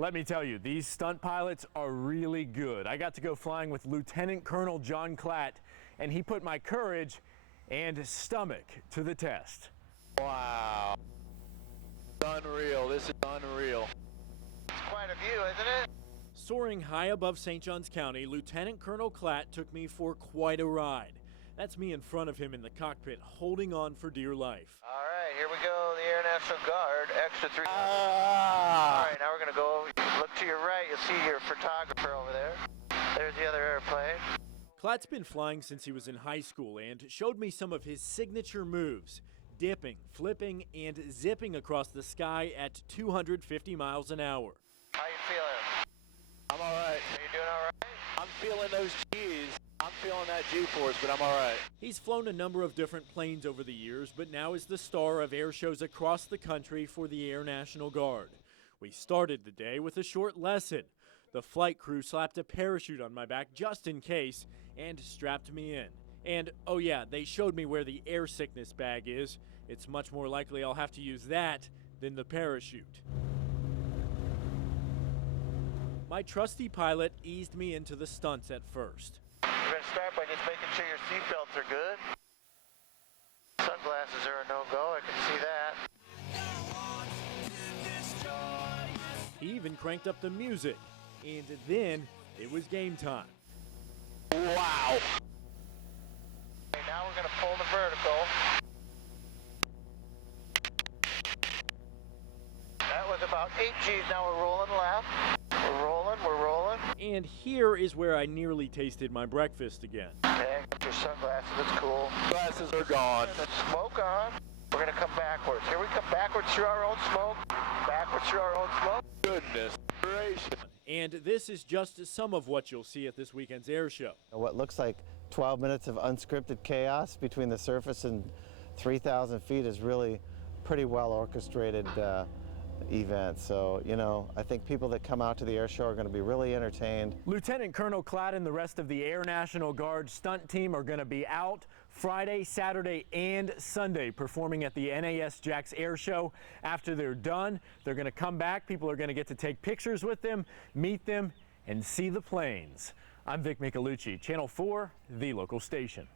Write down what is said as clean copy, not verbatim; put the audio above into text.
Let me tell you, these stunt pilots are really good. I got to go flying with Lieutenant Colonel John Klatt, and he put my courage and stomach to the test. Wow. Unreal. This is unreal. It's quite a view, isn't it? Soaring high above St. Johns County, Lieutenant Colonel Klatt took me for quite a ride. That's me in front of him in the cockpit, holding on for dear life. All right, here we go, the Air National Guard, extra 300. All right, now we're going to go, look to your right, you'll see your photographer over there. There's the other airplane. Klatt's been flying since he was in high school and showed me some of his signature moves, dipping, flipping, and zipping across the sky at 250 miles an hour. How you feeling? I'm all right. Are you doing all right? I'm feeling those G's. I'm feeling that G-force, but I'm all right. He's flown a number of different planes over the years, but now is the star of air shows across the country for the Air National Guard. We started the day with a short lesson. The flight crew slapped a parachute on my back just in case and strapped me in. And, oh yeah, they showed me where the air sickness bag is. It's much more likely I'll have to use that than the parachute. My trusty pilot eased me into the stunts at first. We're going to start by just making sure your seatbelts are good. Sunglasses are a no-go, I can see that. He even cranked up the music. And then it was game time. Wow. Okay, now we're going to pull the vertical. That was about 8 G's. Now we're rolling left. We're rolling. And here is where I nearly tasted my breakfast again. Okay, get your sunglasses, it's cool. Glasses are gone. The smoke on. We're going to come backwards. Here we come backwards through our own smoke. Backwards through our own smoke. Goodness gracious. And this is just some of what you'll see at this weekend's air show. What looks like 12 minutes of unscripted chaos between the surface and 3,000 feet is really pretty well orchestrated event. So, you know, I think people that come out to the air show are going to be really entertained. Lieutenant Colonel Klatt and the rest of the Air National Guard stunt team are going to be out Friday, Saturday, and Sunday performing at the Nas Jax Airshow. After they're done, they're going to come back. People are going to get to take pictures with them, meet them, and see the planes. I'm Vic Michelucci, Channel 4, the local station.